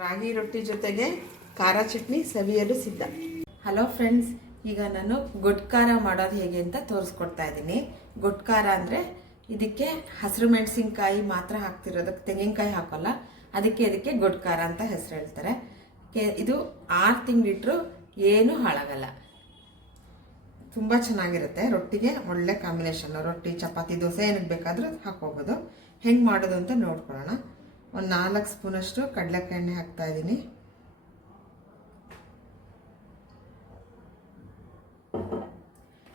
ರಾಗಿ ರೊಟ್ಟಿ ಜೊತೆಗೆ ಖಾರ ಚಟ್ನಿ ಸವಿಯಲು ಸಿದ್ಧ. ಹಲೋ ಫ್ರೆಂಡ್ಸ್, ಈಗ ನಾನು ಗೊಡ್ ಖಾರ ಮಾಡೋದು ಹೇಗೆ ಅಂತ ತೋರಿಸ್ಕೊಡ್ತಾ ಇದ್ದೀನಿ. ಗೊಡ್ ಖಾರ ಅಂದರೆ ಇದಕ್ಕೆ ಹಸಿರು ಮೆಣಸಿನ್ಕಾಯಿ ಮಾತ್ರ ಹಾಕ್ತಿರೋದಕ್ಕೆ, ತೆಂಗಿನಕಾಯಿ ಹಾಕೋಲ್ಲ. ಇದಕ್ಕೆ ಗೊಡ್ ಖಾರ ಅಂತ ಹೆಸರು ಹೇಳ್ತಾರೆ. ಇದು 6 ತಿಂಗಳಿಟ್ರು ಏನೂ ಹಾಳಾಗಲ್ಲ. ತುಂಬ ಚೆನ್ನಾಗಿರುತ್ತೆ. ರೊಟ್ಟಿಗೆ ಒಳ್ಳೆ ಕಾಂಬಿನೇಷನ್. ರೊಟ್ಟಿ, ಚಪಾತಿ, ದೋಸೆ ಏನಕ್ಕೆ ಬೇಕಾದರೂ ಹಾಕೋಬೋದು. ಹೆಂಗೆ ಮಾಡೋದು ಅಂತ ನೋಡ್ಕೊಳ್ಳೋಣ. ಒಂದು 4 ಸ್ಪೂನಷ್ಟು ಕಡಲೆಕಾಯಿ ಎಣ್ಣೆ ಹಾಕ್ತಾ ಇದ್ದೀನಿ.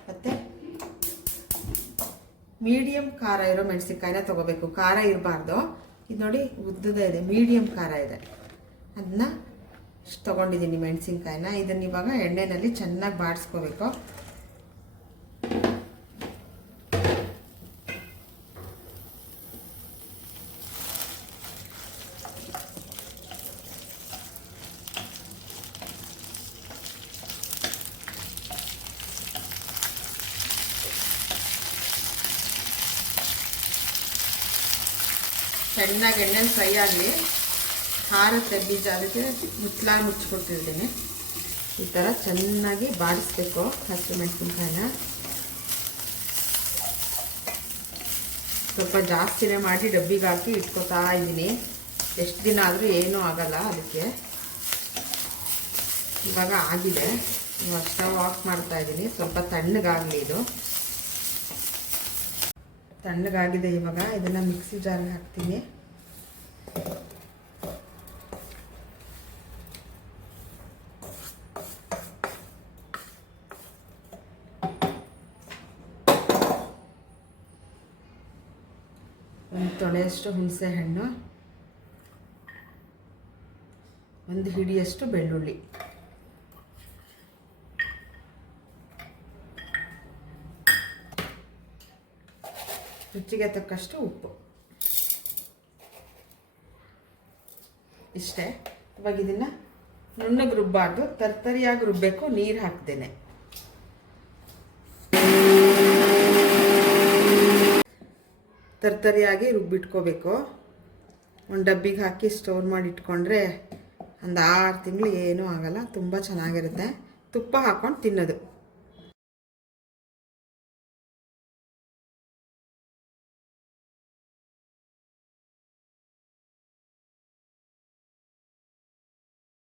ಮತ್ತು ಮೀಡಿಯಮ್ ಖಾರ ಇರೋ ಮೆಣಸಿನ್ಕಾಯಿನ ತೊಗೋಬೇಕು. ಖಾರ ಇರಬಾರ್ದು. ಇದು ನೋಡಿ, ಉದ್ದದ ಇದೆ, ಮೀಡಿಯಮ್ ಖಾರ ಇದೆ. ಅದನ್ನ ತೊಗೊಂಡಿದ್ದೀನಿ ಮೆಣಸಿನ್ಕಾಯಿನ. ಇದನ್ನ ಇವಾಗ ಎಣ್ಣೆಯಲ್ಲಿ ಚೆನ್ನಾಗಿ ಬಾಡಿಸ್ಕೋಬೇಕು. ಚೆನ್ನಾಗಿ ಎಣ್ಣೆಲಿ ಫ್ರೈ ಆಗಲಿ. ಖಾರದ ಬೀಜ ಅದಕ್ಕೆ ಮುಚ್ಚಲಾಗಿ ಮುಚ್ಚಿಕೊಟ್ಟಿದ್ದೀನಿ. ಈ ಥರ ಚೆನ್ನಾಗಿ ಬಾಡಿಸ್ಬೇಕು ಹಸಿರು ಮೆಣಸಿನ್ಕಾಯಿನ. ಸ್ವಲ್ಪ ಜಾಸ್ತಿನೇ ಮಾಡಿ ಡಬ್ಬಿಗೆ ಹಾಕಿ ಇಟ್ಕೊತಾ ಇದ್ದೀನಿ. ಎಷ್ಟು ದಿನ ಆದರೂ ಏನೂ ಆಗಲ್ಲ ಅದಕ್ಕೆ. ಇವಾಗ ಆಗಿದೆ. ಇವಾಗ ಸ್ಟವ್ ಆಫ್ ಮಾಡ್ತಾ ಇದ್ದೀನಿ. ಸ್ವಲ್ಪ ತಣ್ಣಗಾಗಲಿ. ಇದು ತಣ್ಣಗಾಗಿದೆ. ಇವಾಗ ಇದನ್ನು ಮಿಕ್ಸಿ ಜಾರ್ಗೆ ಹಾಕ್ತೀನಿ. ಒಂದು ತೊಳೆಯಷ್ಟು ಹುಣಸೆ ಹಣ್ಣು, ಒಂದು ಹಿಡಿಯಷ್ಟು ಬೆಳ್ಳುಳ್ಳಿ, ರುಚಿಗೆ ತಕ್ಕಷ್ಟು ಉಪ್ಪು. ಇಷ್ಟೇ. ಇವಾಗ ಇದನ್ನು ನುಣ್ಣಗೆ ರುಬ್ಬಾರ್ದು, ತರ್ತರಿಯಾಗಿ ರುಬ್ಬಬೇಕು, ನೀರು ಹಾಕ್ದೇನೆ. ತರ್ತರಿಯಾಗಿ ರುಬ್ಬಿಟ್ಕೋಬೇಕು. ಒಂದು ಡಬ್ಬಿಗೆ ಹಾಕಿ ಸ್ಟೋರ್ ಮಾಡಿ ಇಟ್ಕೊಂಡ್ರೆ ಒಂದು 6 ತಿಂಗಳು ಏನೂ ಆಗಲ್ಲ. ತುಂಬ ಚೆನ್ನಾಗಿರುತ್ತೆ. ತುಪ್ಪ ಹಾಕ್ಕೊಂಡು ತಿನ್ನೋದು.